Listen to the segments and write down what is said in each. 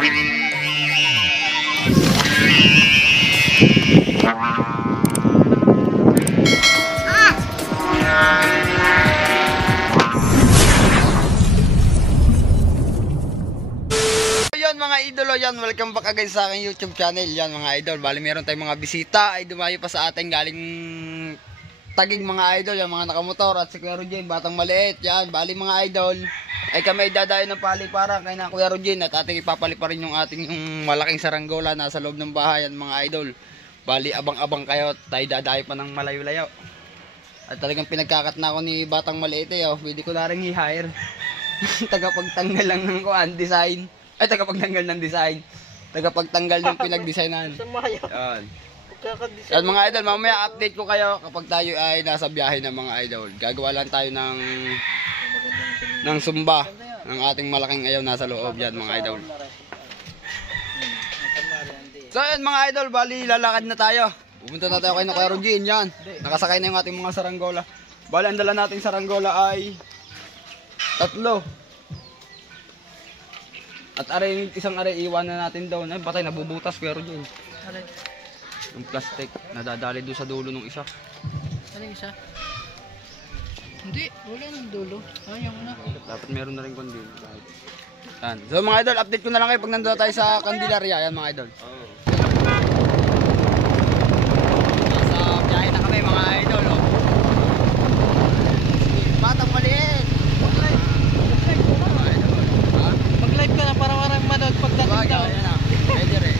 Mga idol, yan, welcome back again sa aking YouTube channel. Yan mga idol, bali meron tayong mga bisita ay dumayo pa sa atin galing Taguig mga idol, yung mga nakamotor at si Kuya Rogin, batang maliit. Yan, bali mga idol, ay kami dadayo ng paliparan kay na Kuya Rogin at ating ipapaliparin yung ating malaking saranggola nasa loob ng bahay. Yan mga idol, bali abang-abang kayo, tayo dadayo pa ng malayo-layo. At talagang pinagkakat na ako ni batang maliit eh, oh. Pwede ko na rin i-hire tagapagtanggal lang ng kuan design. Ay, tagapagtanggal ng design. Tagapagtanggal ng pinag-designan. Yan. Yan mga idol, mamaya update ko kayo kapag tayo ay nasa biyahe ng mga idol. Gagawa lang tayo ng sumba ng ating malaking ayaw nasa loob. Yan mga idol. So yan mga idol, bali lalakad na tayo. Pupunta na tayo kay na Kuya Rogin. Yan. Nakasakay na yung ating mga saranggola. Bali ang dala nating saranggola ay 3. At aray, isang aray iwan na natin daw. Ay, patay, nabubutas Kuya Rogin. Aray? Yung plastic, nadadali doon sa dulo ng isa. Ano yung isa? Hindi, wala ng dulo. Ayaw na. Dapat meron na rin kundi. Yan. So mga idol, update ko na lang kayo pag nandun tayo sa Candelaria. Yan mga idol. Nasa biyahe na kami mga idol. Oh. Batang maliit. Mag-live ka na para marang manood pagdating daw. Pwede rin.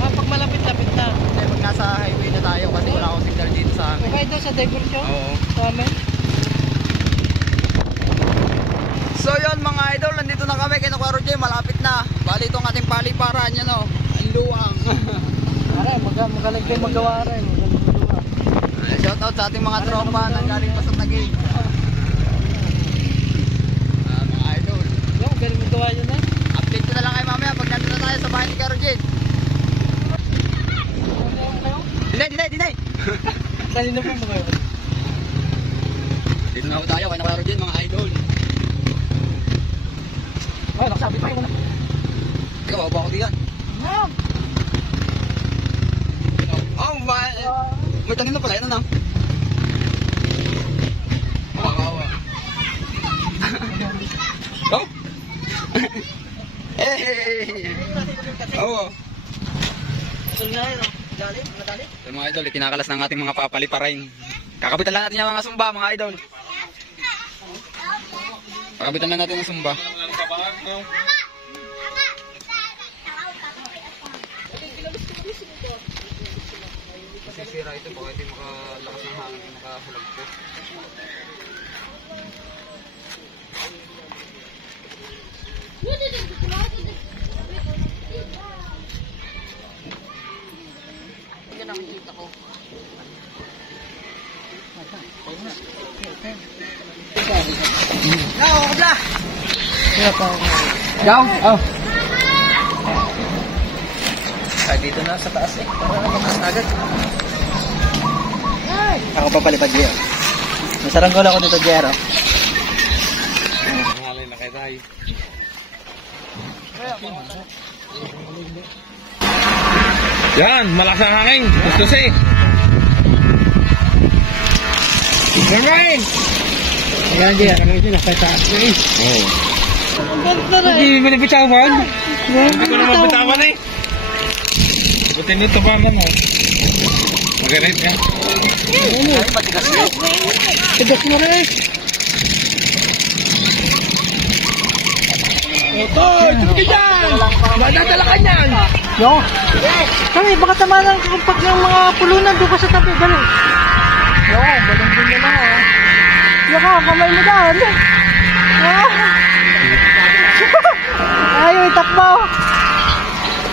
Pag malapit-lapit na. Kasi pag nasa highway na tayo kasi wala akong signal dito sa amin. Okay daw sa diversion? Oo. Sa amin? So yun mga idol, nandito na kami kay Kuya Rogin, malapit na. Bali itong ating paliparan yan o. Ang luwang. Aray, magaling kayo magawa rin. Shout out sa ating mga tropa na galing pa sa Taguig. Mga idol. Yung galing magawa yun eh. Update ko na lang kayo mamaya pag nandito na tayo sa bahay ni Kuya Rogin. Dinay! Kanina po mga yun. Dito na ako tayo kay Kuya Rogin mga idol. Ay, nakasabi tayo muna. Ikaw, baba ako diyan. Oh, may tanim na pala, yan na. Makawa. Oh! Hey! Oo. Madali. So mga idol, kinakalas ng ating mga papaliparain. Kakabitan lang natin yung mga sumba mga idol. Kakabitan lang natin yung sumba. Masisira ito, baka ito makalakas ng hangin, makahulog ko. Yan ang nakikita ko. Kabla! Kaya pa ako. Down? Oh. Dito na sa taas eh. Para mataas agad. Ako papalipad dyan. Masaranggola ako dito, Jero. Nangalay na kayo tayo. Yan, malakas ang hangin. Gusto si. Hangin! Ayan, Jero. Kami dito, nasa taas na eh. Oo. Ang ganda na eh. Hindi mo nabitawan. Hindi ko naman bitawan eh. Buti nito pa mo. Magalit ka. Ay, matigas na. Tigas mo rin. Oto, ito ka dyan! Madadala ka dyan! Yo! Kami, baka tama lang pag ng mga pulunan doon ka sa tabi. Dali. Yo, galing din nila oh. Yoko, kamay mo daan. Ayaw, itakbo.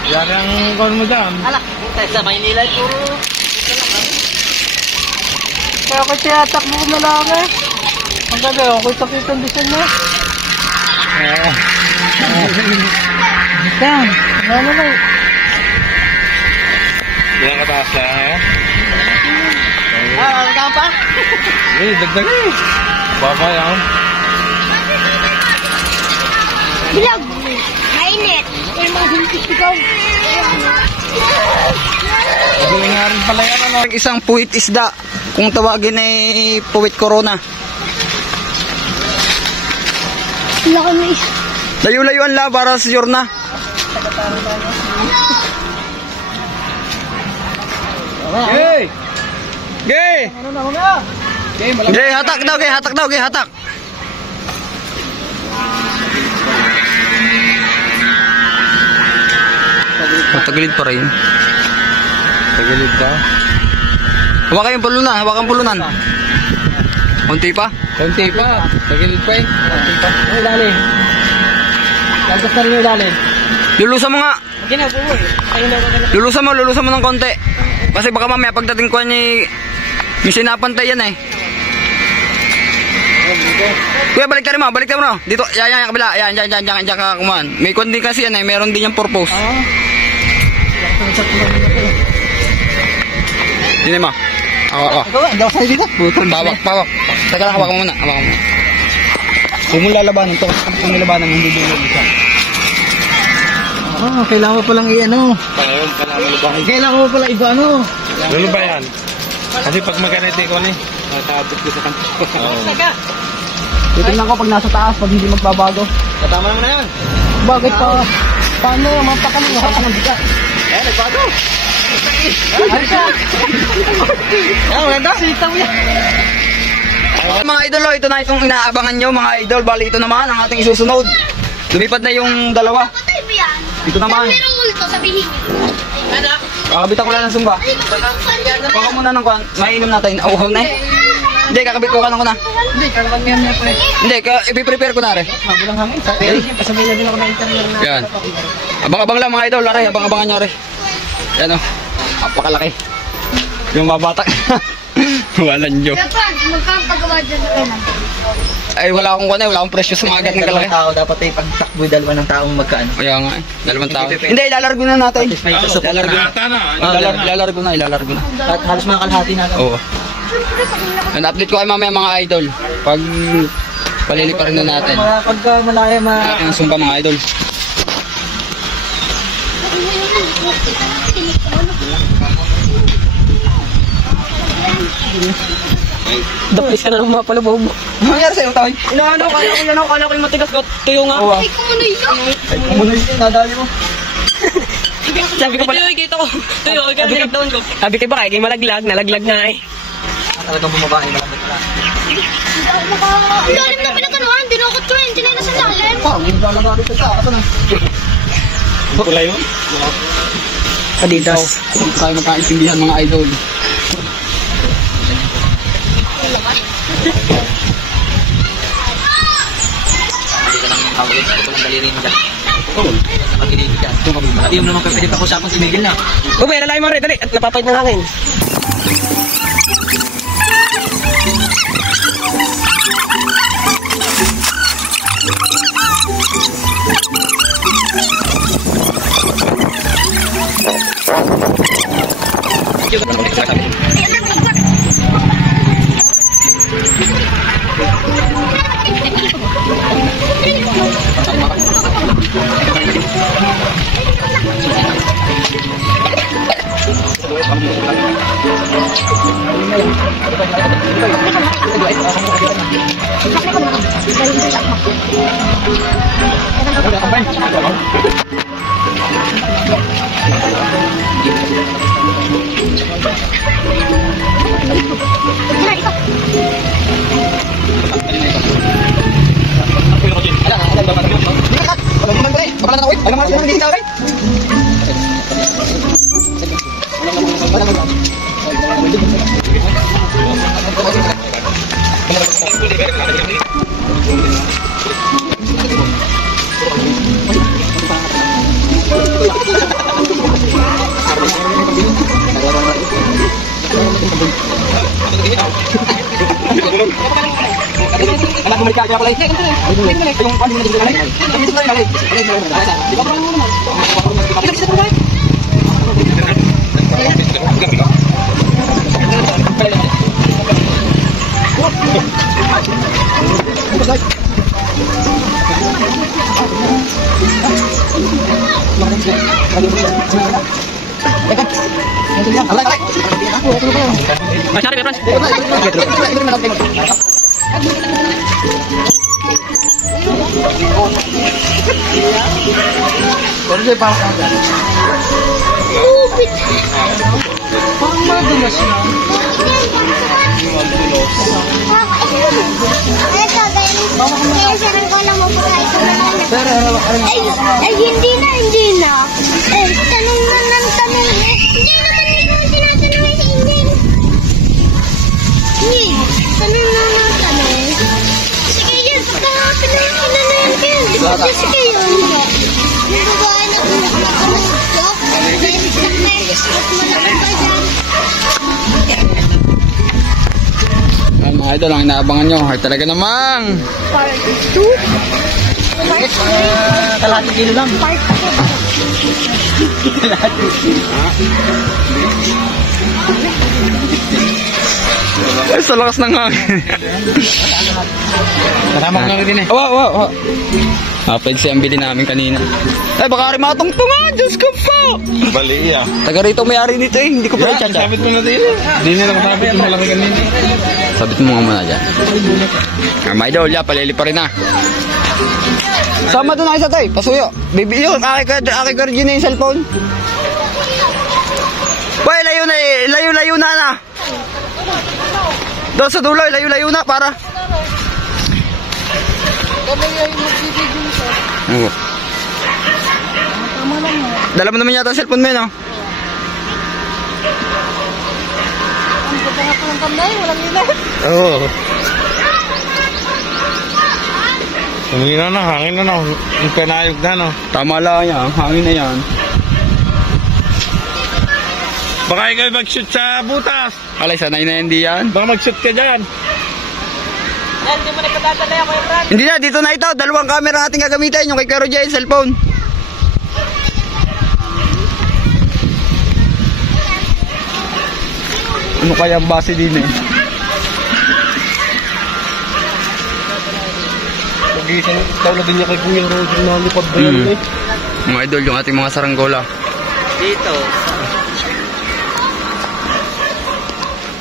Yan ang kon mo dyan. Alak, tayo sa Maynila, puro. Kaya ko siya takbo na lang eh. Ang gabi, ako itakit ang design mo. Oo. Yan, ano na eh. Bilang kataas na ha? Ano pa? Eh, dagdag eh. Baba yan. Bilog! Mainit! Uy, mga Galing nga rin pala yan, ano? Isang puwit isda. Kung tawagin ay puwit corona. Laki na isa. Layo-layuan la para sa na. Gay! Gay! Ano na, mamaya? Gay, hatak daw, gay, hatak daw, gay, hatak. Matagilid pa rin. Tagilid ka? Hawakan yung pulunan, hawakan pulunan. Kunti pa. Kunti pa. Tagilid pa eh. Kunti pa. Ay, dali. Lagpas na rin yung dali. Lulusan mo nga. Hindi na, bumoy. Ayun na, Lulusan mo ng konti. Kasi baka mamaya pagdating ko ni may sinapantay yan eh. Kuya, balik tayo mo, balik tayo mo. Dito, yan, kabila. Yan, dyan ka kumaan. May kundi kasi yan eh, meron din yung purpose. Hindi mo. Ako. Hindi ako sa'yo dito. Pawak. Teka lang, hawak mo muna. Kung mo lalabanan to, kung nilabanan, hindi din yung isa. Kailangan mo palang i-ano. Kailangan mo pala i-ano. Ano ba yan? Kasi pag maganete ko ni, natabot ko sa kanto. Titingnan ko pag nasa taas, pag hindi magbabago. Katama naman na yan. Bakit pa? Paano? Mapakaling mo ka ng bigat. Nagbago. Ano siya? Maganda. Sitaw yan. Mga idol, ito na itong inaabangan nyo mga idol. Bali ito naman ang ating isusunod. Lumipad na yung dalawa. Patay mo yan. Ito naman. Merong multo, sabihin niyo. Ano? Kakabit ko lang ng sumba. Baka muna ng kwan. Mainom natin. Auhaw na eh. Hindi, kakabit ko na. Hindi, karamihan niya pa eh. Hindi, ipiprepare ko na rin. Mabulang hangin. Pasabay na din ako na interview na. Yan. Abang-abang lang mga idol. Lari, abang-abangan nyo rin. Yan o. Napakalaki. Yung mabatak. Walang nyo. Kaya pa, magkakagawa dyan sa kanan. Ay, wala akong kwan eh. Wala akong presyo sa mga ganang kalaki. Tao, dapat ay pagtakbo dalawa ng taong magkaan. Kaya nga eh. Dalawang tao. Hindi, ilalaro na natin. Ilalaro na. At halos mga kalahati na lang. Oo. Update ko kayo mamaya mga idol. Pag paliliparin na natin. Pagka malaya Malaki ang sumpa mga idol. Dapis ka na ng mga palubog. Ano nangyari sa'yo, Toy? Inaano, kala ko yung matigas ko. Tuyo nga. Oo. Ay, kung ano yun? Muna yung nadali mo. Sabi ko pala. Tuyo, dito ko. Tuyo, kaya pinagdaon ko. Sabi ko ba, kaya malaglag, nalaglag na eh. Talagang bumaba eh, malaglag na. Ang lalim na pinagkanuhan, dinukot ko yun, tinay na sa lalim. Hindi talaga dito sa ato na. Pula yun? Adidas. Hindi tayo magkaintindihan mga idol. Hindi mo naman pwede pa usapan si Miguel na. Ube, lalay mo rin, dali. At napapait ng hangin. Lupit. Parang madulas na. Kaya sarang ko na mo po tayo sa ay, hindi na. Tanong na ng tanong. Hindi naman ikaw tinatanong hindi. Hindi, tanong na ng tanong. Sige yun, pagkakapin na yung kinanayan kayo. Di ba sige yun? Yung babae na pinakatanong ko, Mga idol, ang inaabangan nyo ay talaga namang Part 2? Kalahati kilo lang. Part 2. ay, sa lakas ng hangin. Kasama ko din eh. Wow. Pwede ang bili namin kanina. Ay, baka rin matungtungan. Diyos ko po. Bali ah. Taga rito may-ari nito eh. Hindi ko pa i-chat. Sabit mo na din eh. Hindi nila kasabit yung malaki kanina. Sabit mo nga muna dyan. Mga idol, palili pa rin ah. Sama doon ang isa tayo. Pasuyo. Baby, yun. Aki ka rin yung cellphone. Uy, layo na. Doon sa dulo, layo na para. Oo. Dala mo naman yata ang cellphone mo yun, oh. Oo. Tumingin na, hangin na. Yung panayog na no. Tama lang yan, hangin na yan. Baka ikaw mag-shoot sa butas. Alay, sanay na hindi yan. Baka mag-shoot ka dyan. Hindi mo na ikadadala ako yung brand. Hindi na, dito na ito. Dalawang camera natin gagamitin. Yung kay Karo Jay, cellphone. Ano kaya ang base din eh? Pagising, tawla din niya kay Kuya Roger na lipad ba yan eh. Mga idol, yung ating mga saranggola. Dito.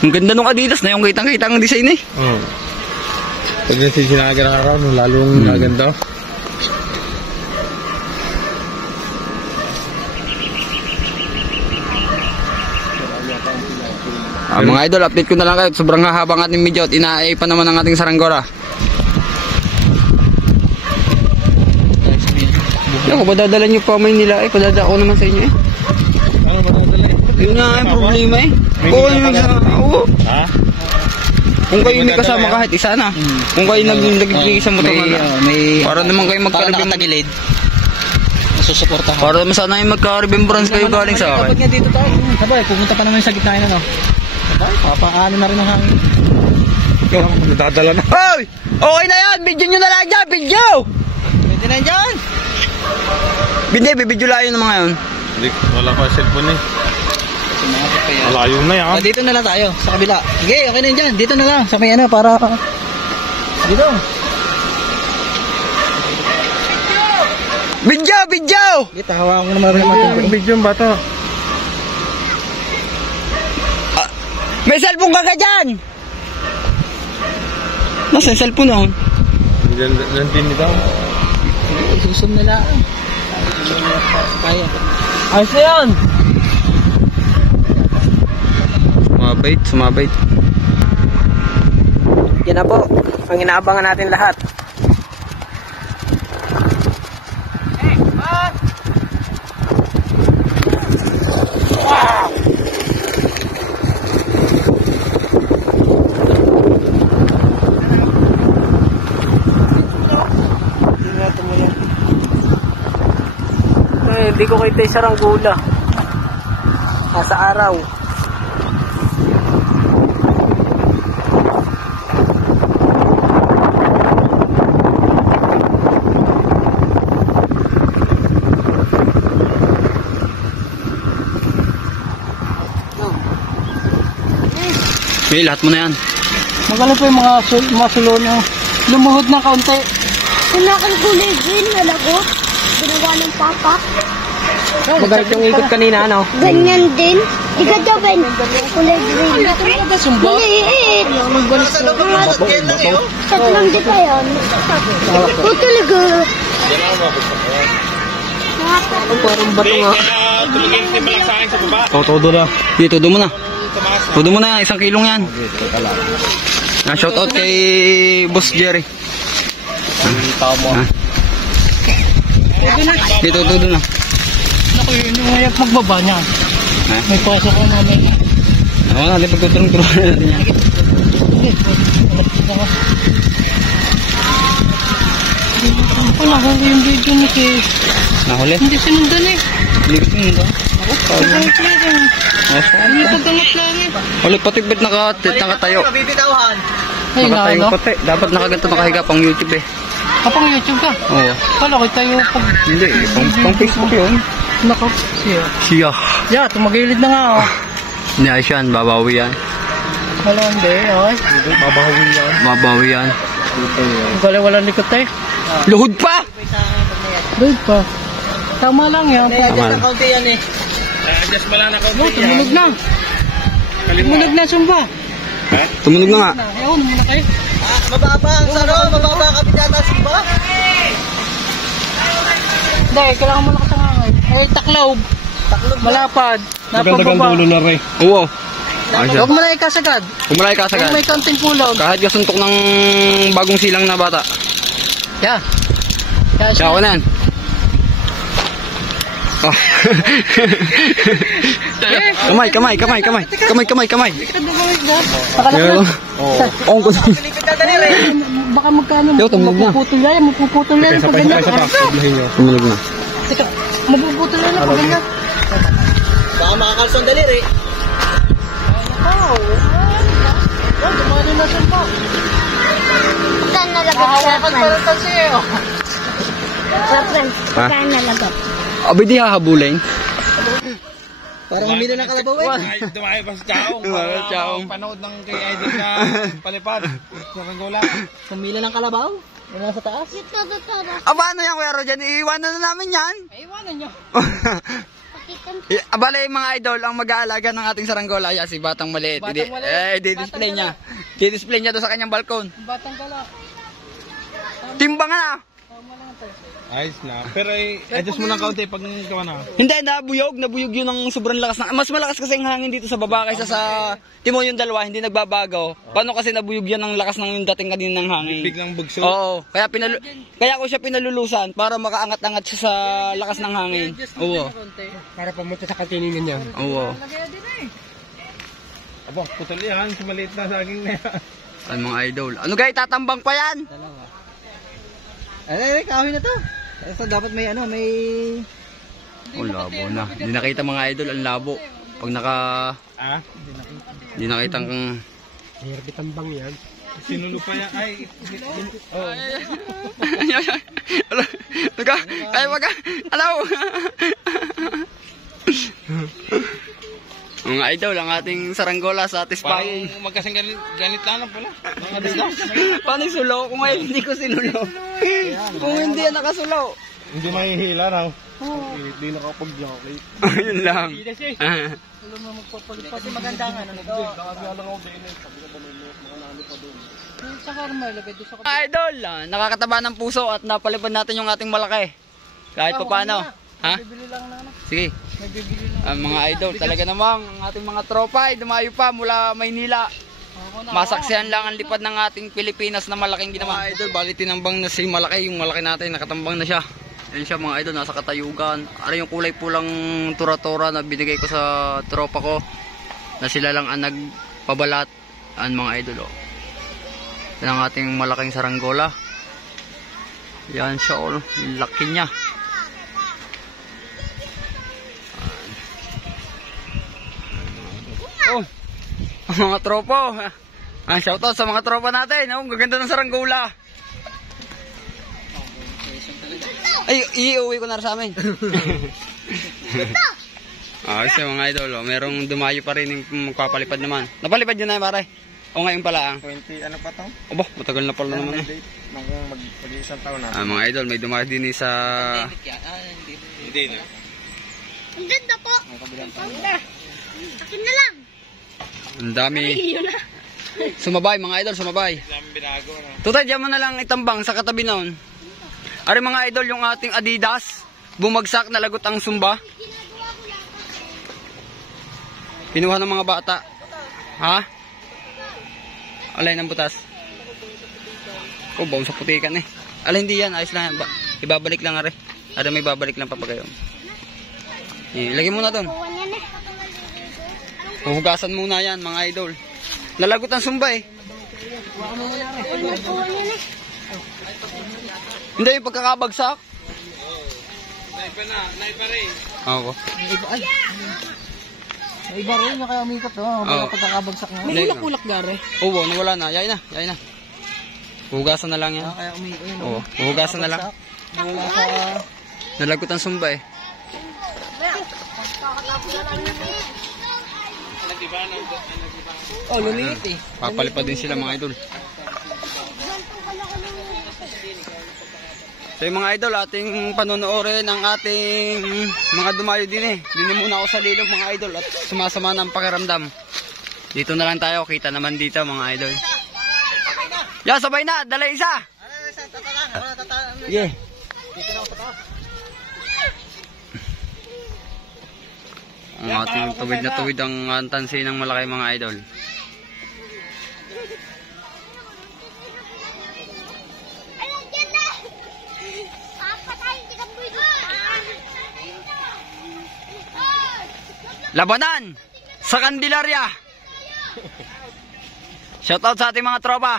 Ang ganda nung Adidas na yung kitang-kita ang design eh. Oo. Pag yan si sinagararaw, lalong gaganda. Mga idol, update ko na lang kayo. Sobrang hahaba ng ating video at inaay pa naman ang ating saranggola. Ako, padadala nyo pa may nila eh. Padadala ko naman sa inyo eh. Ano ba nadala eh? Yun nga ang problema eh. Oo, oo. Ha? Kung kayo may kasama kahit isa na. Kung kayo nagbibigay sa motor na. Para naman kayo magka-remembrance. Nasusuportahan. Para naman sana yung magka-remembrance kayo galing sa Dapat akin. nga dito tayo. Sabay, pupunta pa naman sa gitna yun ano. Sabay, papaano na rin ang hangin. Ikaw, nadadala na. Hoy! Okay na yan! Video nyo na lang dyan! Video! Pwede na dyan. Hindi, bibidyo lang yun ng mga yun. Hindi, wala pa cellphone eh. Malayo na yan. Dito na lang tayo, sa kabila. Sige, okay na dyan. Dito na lang, sa may ano, para... Dito. Video! Dito, hawakan ko naman rin natin. Video yung bata. May cellphone ka dyan! Nasa yung cellphone ako? Diyan din daw. Susum na lang. Kaya. Ayos na yun! Sumabait. Yan na po, ang inaabangan natin lahat. Hindi ko kita saranggola. Nasa araw. May lahat mo na yan. Magaling po yung mga sulo nyo. Lumuhod ng kaunti. Kung nakalagulay green, nalagot. Ginawa ng papa. Magalit yung ikot kanina, ano? Ganyan din. Ikaw daw, Ben. Kulay green. Maliit. Tatlong di pa yun. O talaga. Parang bato nga. Tumigil mo lang sa akin sa baba. Todo na. Dito, todo mo na. Todo mo na, 1 kilong yan. Shoutout kay Boss Jerry. Dito, todo na. Naku, yun yung ngayon magbaba niya. Ha? May pasok ko namin. Oo na, di pagtuturong-turuan natin yan. Ako nahuli yung video ni Kay. Nahuli? Hindi sinundan eh. Hindi ko sinundo. Hindi pagangat lang eh. Huli, pati ba't nakatayo? Ay, Nakatayo ano? pati. Dapat nakaganto nakahiga pang YouTube eh. Kapang YouTube ka? Oo. Kala ko tayo pag... Hindi, pang Facebook yun. Nako, siya. Siya. Yeah, tumagilid na nga oh. Hindi, ayos yan. Babawi yan. Wala hindi, ay. Babawi yan. Wala wala likot tayo. Luhod pa! Doon pa. Tama lang yan. Tama lang. Adjust mo lang na kaunti. Oh, tumunog na. Tumunog na, Sumba. Tumunog na nga. Ayaw, muna kayo. Mababa ang saro, mababa kami data sa ba? Hindi, kailangan mo nakasangangay. Eh, taklaw. Malapad. Napababa. na rin. Oo. Ayos yan. Huwag mo na ikasagad. Kumalay ka Huwag sagad. may kanting pulaw. Kahit kasuntok ng bagong silang na bata. Yeah. Yeah, Siya ako na yan. Oh. Kamay. Nakalakad. Oo ko. Baka magkano. Yo, tumunog na. Mapuputol yan. Mapuputol yan. Pag ganyan. Tumunog na. Teka, mapuputol yan. Pag ganyan. Baka makakalsong daliri. Wow. Oh, dumali na Sumba. Saan nalagat? Hawakan pa rin kasi eh. oh. Kaplan. Ha? Saan nalagat? Abi di hahabulin. Parang humili ng kalabaw eh. Ay, dumayo pa sa Chaong. Dumayo sa Chaong. Panood ng kay Idol na palipad. Naranggola. Humili ng kalabaw. Yung nasa taas. Ito. Aba, ano yan, Kuya Rojan? Iiwanan na namin yan. Ay, iwanan nyo. Abala yung mga idol, ang mag-aalaga ng ating saranggola, ay si Batang Maliit. Batang Maliit. Di-display Batang niya. Di-display niya doon sa kanyang balkon. Batang gala. Timbangan na. Ayos na. Pero adjust mo lang kaunti pag gawa na. Hindi, nabuyog yun ng sobrang lakas na. Mas malakas kasi ang hangin dito sa baba kaysa sa Timo yung dalawa, hindi nagbabago. Paano kasi nabuyog yan ng lakas ng yung dating kanina ng hangin? Biglang bugso. Oo, kaya ko siya pinalulusan para makaangat-angat siya sa lakas ng hangin. Oo. Para pumunta sa kantinin niya. Oo. Aba, putol yan. Sumaliit na saging na yan. Ay mga idol. Ano guys, tatambang pa yan? Ay, kahoy na to. So, dapat may ano, may... Oh, labo na. Hindi nakita mga idol, ang labo. Pag Ah? hindi nakita kang... Hirbi tambang yan. Sinulo pa yan. Ay, oh. Kaya wag ka. Hello. Mga idol, ang ating saranggola satisfying. Parang magkasing ganit lang pala. Mga disgas. Paano yung sulo? Kung ngayon hindi ko sinulo. Kung hindi yan nakasulo. Hindi mahihila raw. Hindi nakapag-jockey. Yun lang. Kasi maganda nga, ano nito. Sa Carmel, lagay doon sa Mga idol, nakakataba ng puso at napalipad natin yung ating malaki. Kahit pa paano. Ha? bibili lang na ano. Sige. May bibili lang. Mga idol, talaga namang ang ating mga tropa ay dumayo pa mula Maynila. Masaksihan lang ang lipad ng ating Pilipinas na malaking ginawa. Mga idol, bali tinambang na si malaki, yung malaki natin nakatambang na siya. Yan siya mga idol, nasa katayugan. Ano yung kulay pulang tura-tura na binigay ko sa tropa ko. Na sila lang ang nagpabalat. Ang mga idol, oh. Yan ang ating malaking saranggola. Yan siya, oh. Yung laki niya. Oh, mga tropo. Shoutout sa mga tropa natin. Oh, gaganda ng saranggola. Ay, iuwi ko na sa amin. Kasi mga idol, oh, merong dumayo pa rin yung magpapalipad naman. Napalipad yun na pare. O ngayon pala ang 20 ano pa to? Obo, matagal na pala naman eh. Nung mag-isang taon na. Mga idol, may dumayo din sa Hindi na. Ang ganda po. Akin na lang. Ang dami. Iyo na. Sumabay mga idol, sumabay. Dami binago na. Tutay, diyan mo na lang itambang sa katabi noon. Ari mga idol, yung ating Adidas, bumagsak, nalagot ang sumba. Pinuha ng mga bata. Ha? Alay ng butas. Oh, bawang sa putikan eh. Alay, hindi yan, ayos lang yan. Ibabalik lang ari. Ari may babalik lang papagayon. Lagay mo na doon. Kuwan yan eh. Huhugasan muna yan mga idol. Lalagot ang sumba eh. Kuwan yan eh. Hindi yung pagkakabagsak. Naipa rin. Oo. May iba rin na kaya umikot. Wala pagkakabagsak nga. May ulak-ulak gare. Oo, nawala na. Yay na, yay na. Huhugasan na lang yan. Kaya umikot yun. Oo, huhugasan na lang. Wala sa... Nalagot ang sumba eh. Oh, lumiit eh. Papalipad din sila mga idol. So yung mga idol, ating panonoodin ang ating mga dumayo din eh. Dinin muna ako sa lilog mga idol at sumasama ng pakiramdam. Dito na lang tayo, kita naman dito mga idol. Ya, sabay na, dala isa. Yeah. Ang ating tuwid na tuwid ang tansi ng malaki mga idol. Alam dyan na. Papatay, hindi ka pwede. Labanan sa Candelaria. Shoutout sa ating mga tropa.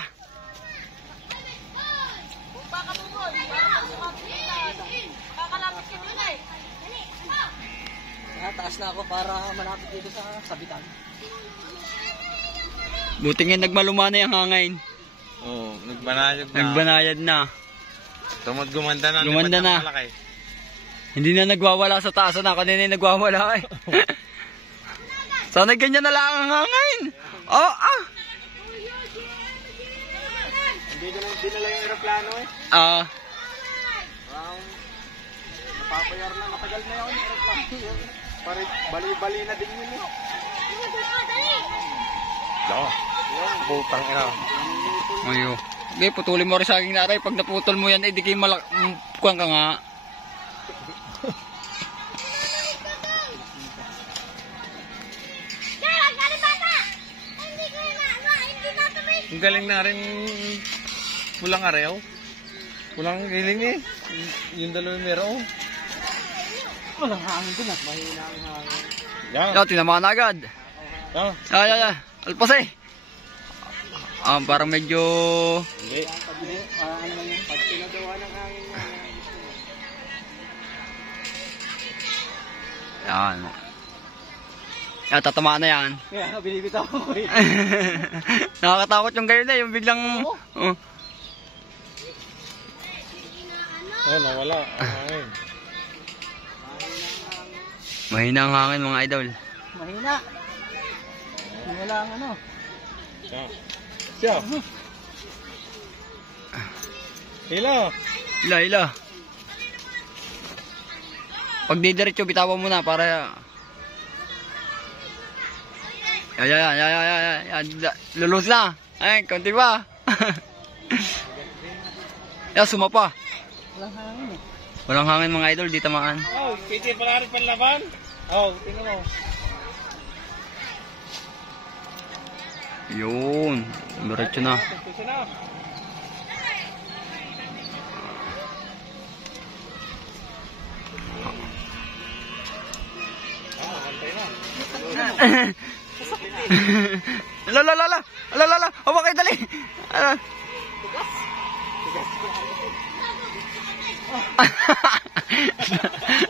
Taas na ako para malapit dito sa sabitan. Buti nga nagmalumana yung hangin. Oo, nagbanayad na. Nagbanayad na. Tumod gumanda na. Gumanda na. Hindi na nagwawala sa taas na. Kanina nagwawala eh. Sana ganyan na lang ang hangin. Oh, ah. Hindi na yung aeroplano eh. Ah. Napapayar na. Matagal na yun yung aeroplano. Pare, bali-bali na din yun eh. Oo. Butang ina. Ayo. Okay, putulin mo rin sa aking naray. Pag naputol mo yan, eh, di kayo kuwan ka nga. Ang galing na rin pulang arew. Pulang giling eh. Yung dalawang meron. Walang hangin din at mahina ang hangin. Yan. Yo, tinamaan agad. Oh. Ay. Alpas eh. Parang medyo... Hindi. Ano lang yun? Pag pinagawa ng hangin na... Yan. Yan, tatamaan na yan. Kaya binibitaw ko eh. Nakakatakot yung gayon eh. Yung biglang... Oh. Oh, nawala. Ang hangin. Mahina ang hangin mga idol. Mahina. Wala ang ano. Siya. Hila. Hila. Pag didiretso, bitawan mo na para... Yan. Lulus na. Ay, konti pa. Sumapa. Walang hangin eh. Walang hangin mga idol, di tamaan. Oh, pwede pala rin panlaban. Oh, tingnan mo. Yun. Diretso na. Ito na. Alala. Hawa kayo dali.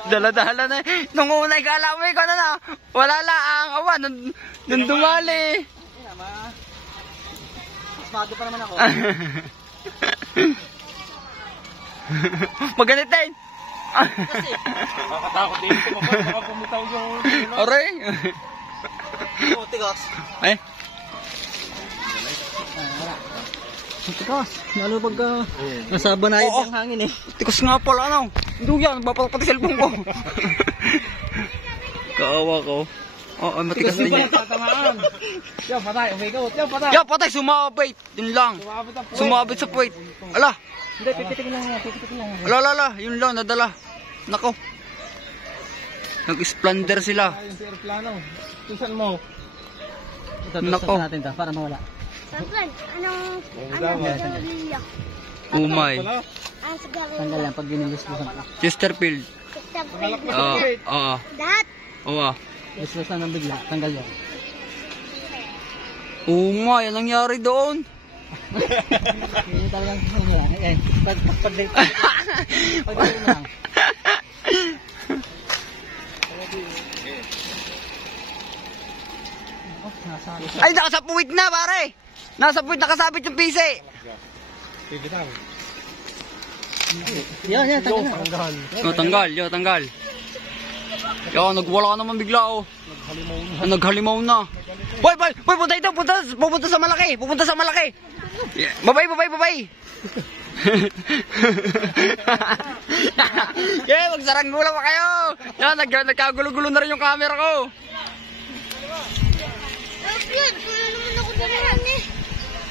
Dala-dala na. Nung unay kala mo ikaw na. Wala lang. Awa, nung dumali. Asmado pa naman ako. Maganit din. Nakakatakot din. Baka pumutaw yung... Aray. Tigos. Ay. Tigos. Lalo pag nasa banayad ng hangin eh. Tikos nga pala ano. Hindi yan. Bapal pati cellphone ko. Kaawa ko. Oo, matigas din yan. Tatamaan. Yan, patay. Umikot. Yan, patay. Yan, patay, sumabit. Yun lang. Sumabit sa puwit. Ala, Hindi, pipitikin lang yan. Pipitikin lang yan. ala, yun lang, nadala. Nako. Nag-splendor sila. Yung aeroplano. Tusan mo. Ito, Nako. tusan natin to para mawala. Sablan, anong gasolina? Umay. Ang sagarina. Tanggal lang pag ginuluslusan pa. Chesterfield. Oo. Lahat. Oo. Luslusan ng bigla. Tanggal yan. Umay, anong nangyari doon? Yun talagang ano lang. Ayan. Pag-date. Pag-date mo lang. Oh, nasali. Ay, nakasapuwit na, pare. Nasa puwit, nakasabit yung pisi. Yan, tanggal na. Tanggal. Yo, nagwala ka naman bigla, oh. Naghalimaw na. Boy, pupunta sa malaki. Yeah. Babay. Yeah, magsaranggola pa kayo. Yan, nagkagulo-gulo na rin yung camera ko. Yun, wala naman ako dalahan eh.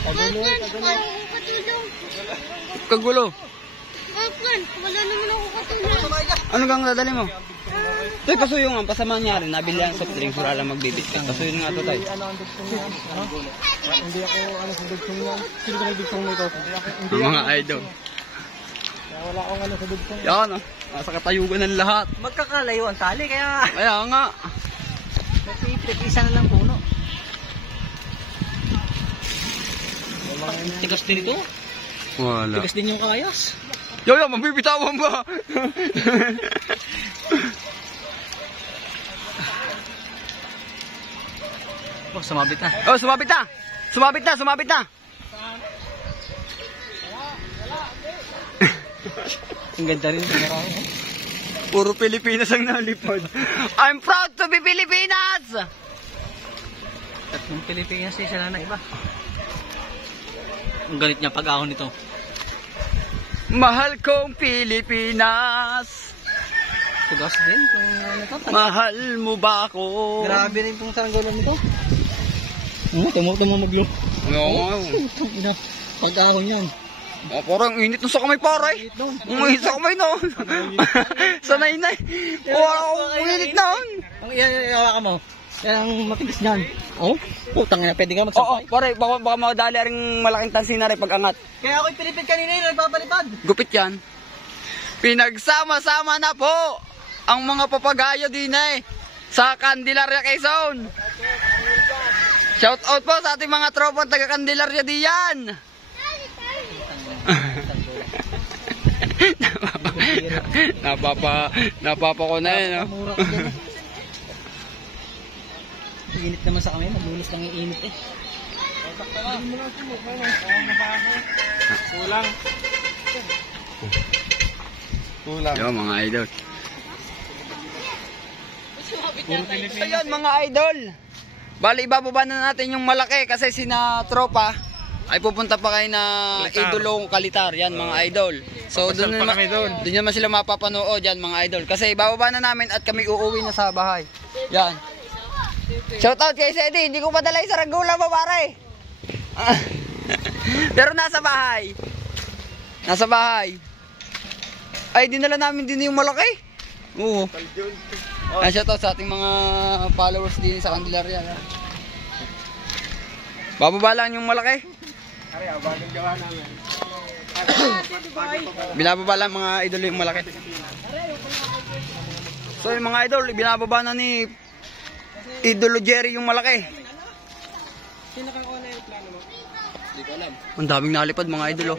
Marklan, wala akong katulong. Kagulo. Marklan, wala naman ako katulong. Ano gang dadali mo? Tay, pasuyo nga, pasama niya rin. Nabili ang soft drinks, wala lang magbibit. Pasuyo nga to, tay. Hindi ako ano sa dugsong yan. Sino ka nagdugsong nito? Mga idol. Wala akong ano sa dugsong. Yan, oh. Nasa katayugan ng lahat. Magkakalayo ang tali kaya Kaya nga. isa na lang puno. Tigas din ito. Wala. Tigas din yung kayas. Yo, mabibitawan ba? Oh, sumabit na. Oh, sumabit na. Ang ganda rin ng araw. Puro Pilipinas ang nalipad. I'm proud to be Pilipinas! Tatlong Pilipinas isa na iba. Ang galit niya pag-ahon nito. Mahal kong Pilipinas. Tigas din. Kung ano to. Mahal mo ba ako? Grabe rin itong saranggola nito. Tumaglo. No. Pag-ahon yan. Oh, parang init na sa kamay, pare. Init sa kamay noon. Sanay na. Oh, init na. Ang iyawa ka mo. Yan ang matigas niyan. Oh, putang ina, pwede ka Oo, magsampay. pare, baka madali ring malaking tansin na rin pag angat. Kaya ako'y pinipid kanina yung nagpapalipad. Gupit yan. Pinagsama-sama na po ang mga papagayo din sa Candelaria, Quezon. Shout out po sa ating mga tropang taga Candelaria diyan. Napapa ko na eh, no? Mura ka dyan. Init naman sa kamay, maglinis lang yung init eh. Kulang. Yo, mga idol. Ayun, mga idol. Bali, ibababa na natin yung malaki kasi sina tropa ay pupunta pa kayo na Idolo Kalitar. Yan, mga idol. So, doon naman sila mapapanood yan, mga idol. Kasi ibababa na namin at kami uuwi na sa bahay. Yan. Shoutout kay Sedi. Hindi ko padala yung saranggola mo, pare. Pero nasa bahay. Nasa bahay. Ay, dinala namin din yung malaki. Oo. Shoutout sa ating mga followers din sa Candelaria. Bababa lang yung malaki. Binababa lang mga idol yung malaki. So yung mga idol, binababa na ni Idolo Jerry yung malaki. Ang daming nalipad mga idol.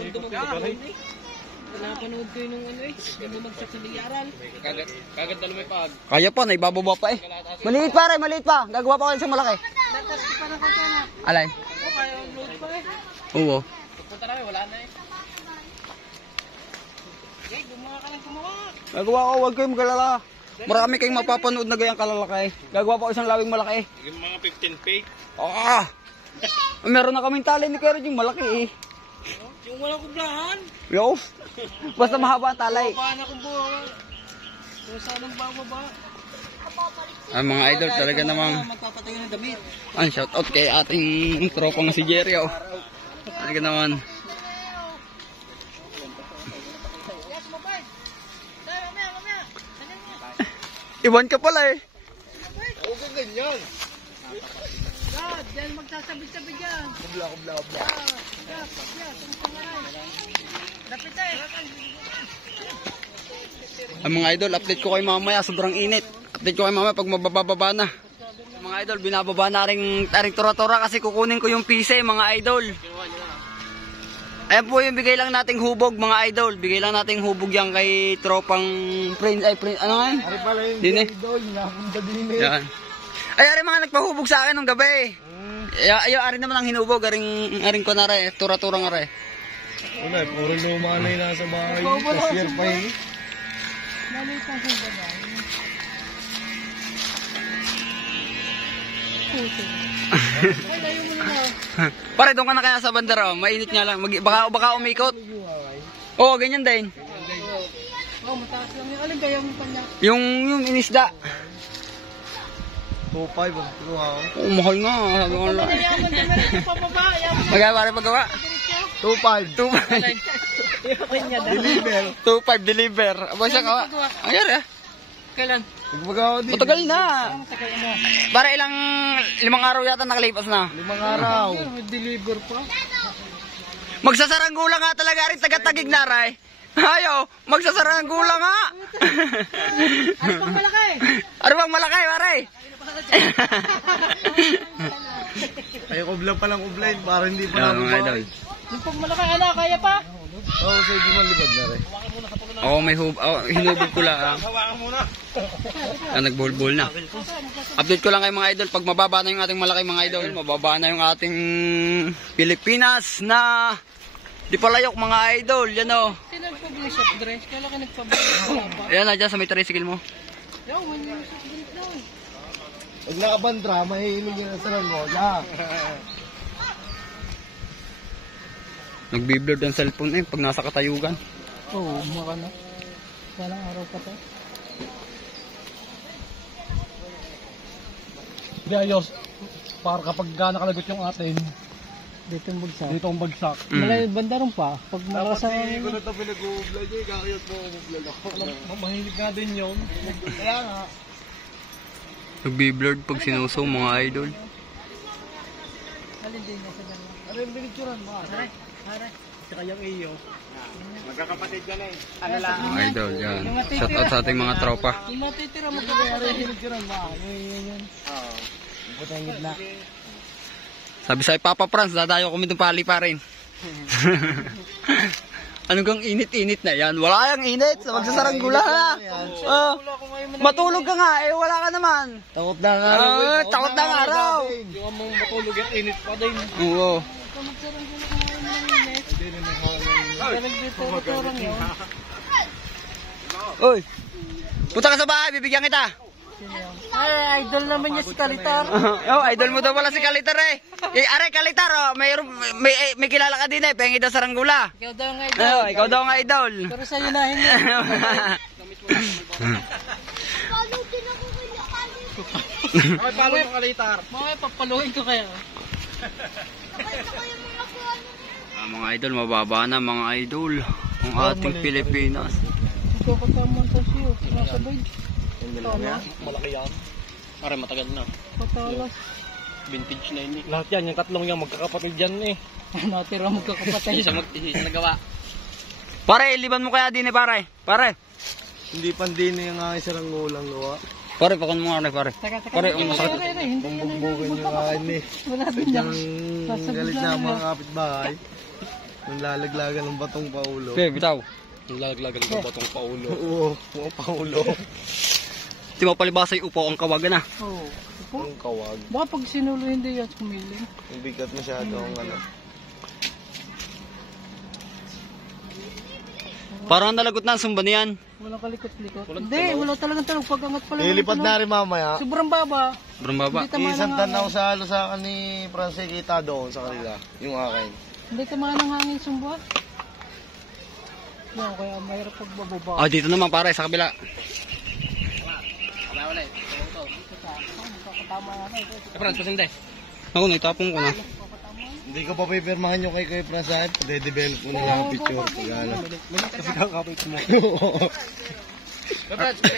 Napanood ko yung ano eh, yung bumagsak sa biyaran. Kagad na lumipad. Kaya pa, naibababa pa eh. Maliit pa rin, maliit pa. Gagawa pa ko isang malaki. Alay? Oh, kaya ang load pa eh. Oo. Punta namin, wala na eh. Okay, gumawa ka lang gumawa. Gagawa ko, huwag kayong magalala. Marami kayong mapapanood na gayang kalalaki. Gagawa pa ko isang lawing malaki. Yung mga 15 fake. Ah! Meron na kaming tali ni Kerry yung malaki eh. Yung walang kublahan. Yo! Basta mahaba ang talay. Paano kung buwa? Yung sanang bababa. Mga idol talaga namang Magpapatayo ng damit. shout out kay ating tropang si Jerry. Talaga naman. Iwan ka pala eh. Huwag ka ganyan. Dad, dyan magsasabi-sabi dyan. Kubla. Lapit eh. Ang mga idol, update ko kayo mamaya, sobrang init. Update ko kayo mamaya pag mabababa na. Mga idol, binababa na rin tura-tura kasi kukunin ko yung pise, mga idol. Ayan po yung bigay lang nating hubog, mga idol. Bigay lang nating hubog yan kay tropang Prince, ano nga yun? Ari pala yung Din eh. idol. Napunta din eh. Yan. Ay, ari mga nagpahubog sa akin nung gabi. Ari naman ang hinubog, aring ko na rin, tura-tura nga rin. Wala, puro luma na yung nasa bahay. Cashier pa yun. Maliit ang sumba na. Ay, layo mo na. Pare, doon ka na kaya sa bandera, mainit nga lang. Baka umikot. Oo, ganyan din. Oh, mataas lang yun. Alin kaya mo kanya? Yung inisda. 2.5 ang kuha ko. Oo, mahal nga. Sabi ko lang. Yaman din na rin sa pababa. Yaman. Magkaya pare paggawa? 2.5. 2.5. Deliver. 2.5 deliver. Aba siya ka. Ayun eh. Kailan? Magpagawa din. Matagal na. Matagal mo. Para 5 araw yata nakalipas na. 5 araw. Deliver pa. Magsasaranggulang nga talaga rin taga-tagig na ray. Ayaw, magsasaranggulang nga. Ano pang malaki? Ano bang malaki, pare? Ay, kubla pa lang kublain para hindi pa Yan, namin mga idol. Yung pang malaki, ano, kaya pa? Oo, so hindi malibad na rin. Oo, may hinubog ko lang. Nagbulbul na. Update ko lang kay mga idol. Pag mababa na yung ating malaki mga idol, mababa na yung ating Pilipinas na di palayok mga idol. Yan o. Sino nagpabili soft drinks? Kailan ka nagpabili? Yan na dyan sa may tricycle mo. Yaw, man yung soft drinks daw. Pag nakabandra, mahihinig yun sa langola. Nagbiblurred ang cellphone eh pag nasa katayugan. Oo, maka na. Walang araw pa to. Hindi ayos. Para kapag nakalagot yung atin, Dito yung bagsak. dito ang bagsak. Malayo banda rin pa. Pag malakas ang... Hindi ko na ito pinag-uubla niya, kakayot mo umubla ako. Mahilig nga din yun. Kaya nga. Nagbiblurred pag sinusong mga idol. Alin din nasa dalawa. Ano yung binicturan mo? Aray, aray. Saka yung iyo. Magkakapatid ka na eh. Mga idol, yan. Shout out sa ating mga tropa. Yung natitira mo kaya Ano yung binicturan mo? yun. Oo. Butangid na. Sabi sa Papa Franz, dadayo kami itong pali pa rin. Ano kang init-init na yan? Wala kang init. Sa magsasaranggulan na. Matulog ka nga eh. Wala ka naman. Takot na ang araw. Takot na ang araw. Yung mong matulog yung init pa din. Oo. Nagtuturo-turong yun. Uy. Punta ka sa bahay. Bibigyan kita. Ay, idol naman niya si Kalitar. Oh, idol mo daw pala si Kalitar eh. Are Kalitar oh. May kilala ka din eh. Pengi daw saranggula. Ikaw daw ang idol. Oh, ikaw daw ang idol. Pero sa'yo na hindi. Ay, paano mo kalitar? Mga papaluin ko kaya. Mga idol, mababa na mga idol. Ang ating Pilipinas. Ikaw kasama sa siyo. Nasabay. Malaki yan. Pare, matagal na. Patalas. Vintage na yun eh. Lahat yan, yung tatlong yan, magkakapatid yan eh. Natira magkakapatay. Isa nagawa. Pare, iliban mo kaya din eh pare. Pare. Hindi pandini yung aking saranggulang gawa. Pare, pakon mo nga pare. Taka. Pare, ang masakit. Pambugbugan yung akin eh. Wala din yan. Yung galit na ang mga kapitbahay. Nung lalaglagan ng batong paulo. Okay, bitaw. Lalaglagan ng batong paulo. Oo, mga paulo. Di mo palibasay upo ang kawagan na. Oo. Ang kawag. Baka pag sinulo hindi yan kumiling. Yung bigat masyado ang ano. Parang nalagot na ang sumba niyan. Walang kalikot-likot. Hindi, wala talagang talog. Pag-angat pala. Lilipad na rin mamaya. Sobrang baba. Sobrang baba. Hindi tama Isang ng tanaw hangin. sa halo sa akin ni Francis kita doon sa kanila. Yung akin. Hindi tama ng hangin sumba. Yan, kaya mahirap pagbababa. Ah, dito naman pare, sa kabila. Franz, pasinde. Ako, naitapong ko na. Hindi ko pa pipirmahan yung kay Kuya Franz sa akin. Pwede-develop ko na lang ang picture. Pagala. Kasi kakapit mo.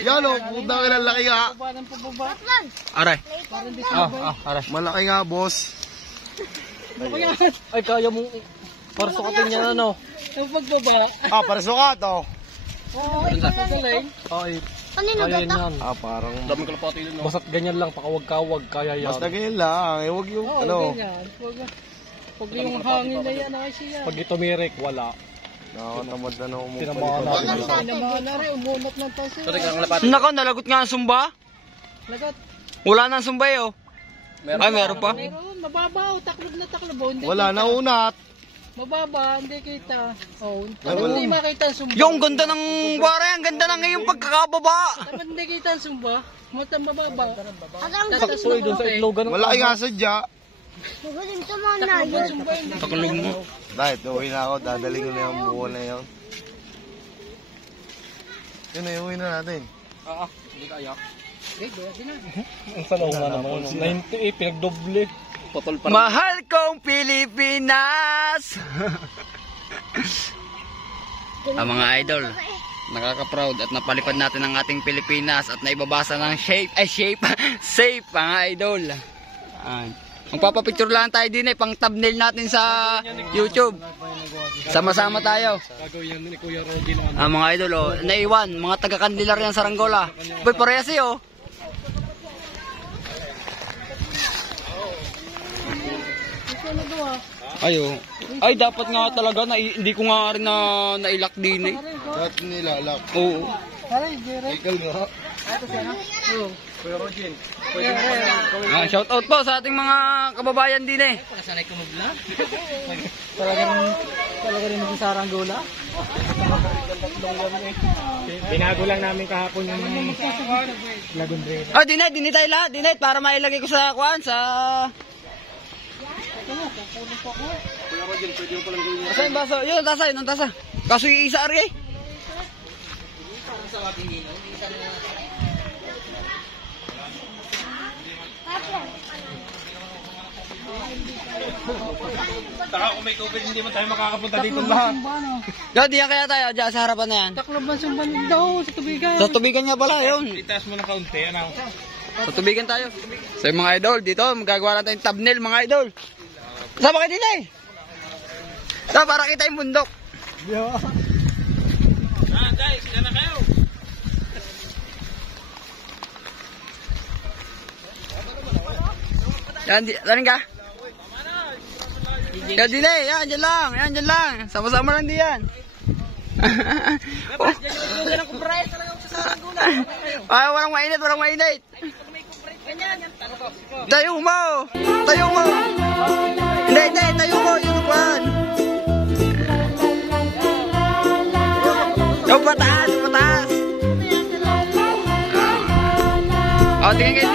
Yan o, puta ka ng laki nga. Aray. Aray. Malaki nga, boss. Ay, kaya mo. Para sukatin yan, ano? Yung pagbaba. Para sukat, oh. Oo, ay, magaling. Ay, Kanino kaya gata? yan. Parang... Dami kalapati yun. Basta't ganyan lang, pakawag-kawag, kaya yan. Basta ganyan lang. Huwag yung, ano. Pag yung hangin na yan, ay siya. Pag itumirik, wala. Nakatamad na nung Tinamahan natin. Tinamahan na rin, umunat ng tasi. Nako, nalagot nga ang sumba. Lagat. Wala na ang sumba eh, oh. Ay, meron pa. Meron, mababaw, taklob na taklob. Hindi Wala, kita. naunat. Mababa, hindi kita. Oh, hindi makita ang sumba. Yung ganda ng bare, ang ganda ng ngayong pagkakababa. Dapat hindi kita ang sumba. Matang mababa. Ang Tatas mo doon sa itlogan ng Malaki nga sadya. Magaling sa mga nayo. sumba. Hindi Takulog mo. Dahil, uwi na ako. Dadaling ko na yung buo na yun. Yun na, uwi na natin. Hindi kaya. ang salaw nga naman. 98, pinagdoble. Potol pa rin. Mahal kong Pilipinas. Mga idol, nakaka-proud at napalipad natin ang ating Pilipinas at naibabasa ng safe mga idol. Magpapapicture lang tayo din pang thumbnail natin sa YouTube. Sama-sama tayo. Gagawin yan ni Kuya Rogi na Mga idol, oh, naiwan, mga taga-Kandilar yan sa Saranggola. Boy, parehas oh. Ayo. Ay, dapat nga talaga, hindi ko nga rin nailak din eh. Ba't nilalak? Oo. Ikaw nga. Kuya Rogin. Shout out po sa ating mga kababayan din eh. Talaga rin maging saranggola. Binago lang namin kahapon yung lagundre. Oh, dinay tayo lahat, dinay para mailagay ko sa kuan sa Kuya Rogin, pwede mo palang gawin. Asa yung baso? Yun, ang tasa. Kaso yung isa ari eh. Taka kung may tubig, hindi man tayo makakapunta dito lahat. Yo, diyan kaya tayo, diyan sa harapan na yan. Taklob ng sumban daw sa tubigan. Sa tubigan nga pala, yun. Itaas mo ng kaunti, ano? Sa tubigan tayo. So yung mga idol, dito, magagawa natin yung thumbnail mga idol. Sama kayo din eh. So, para kita yung bundok. Guys, yan na kayo. Yan, tanin ka? Yan din eh, yan, dyan lang. Sama-sama lang diyan. Ay, walang mainit. Tayo mo. Hindi, tayo mo, yung kwan. Yung pataas. Oh, tingin.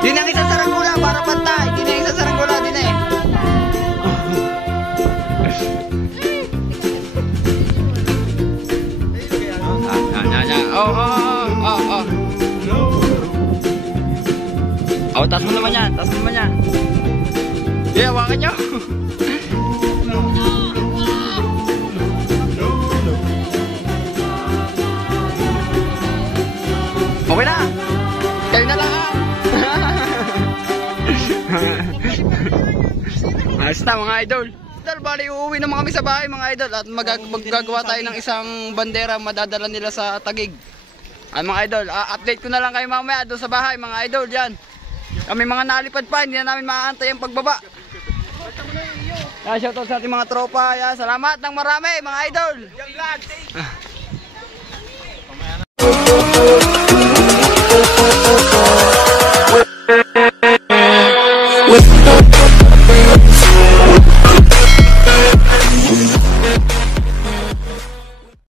Di nang isang saranggola para pantay. Di nang isang saranggola din eh. Oh, taas mo naman yan. Yeah, hawakan nyo. Okay na. Kayo na lang. Ayos na mga idol. Bali, uuwi naman kami sa bahay mga idol at maggagawa tayo ng isang bandera madadala nila sa Taguig. Ay mga idol, update ko na lang kayo mamaya doon sa bahay mga idol yan. Kami mga nalipad pa, hindi na namin maaantay ang pagbaba. Shoutout sa ating mga tropa. Salamat ng marami mga idol.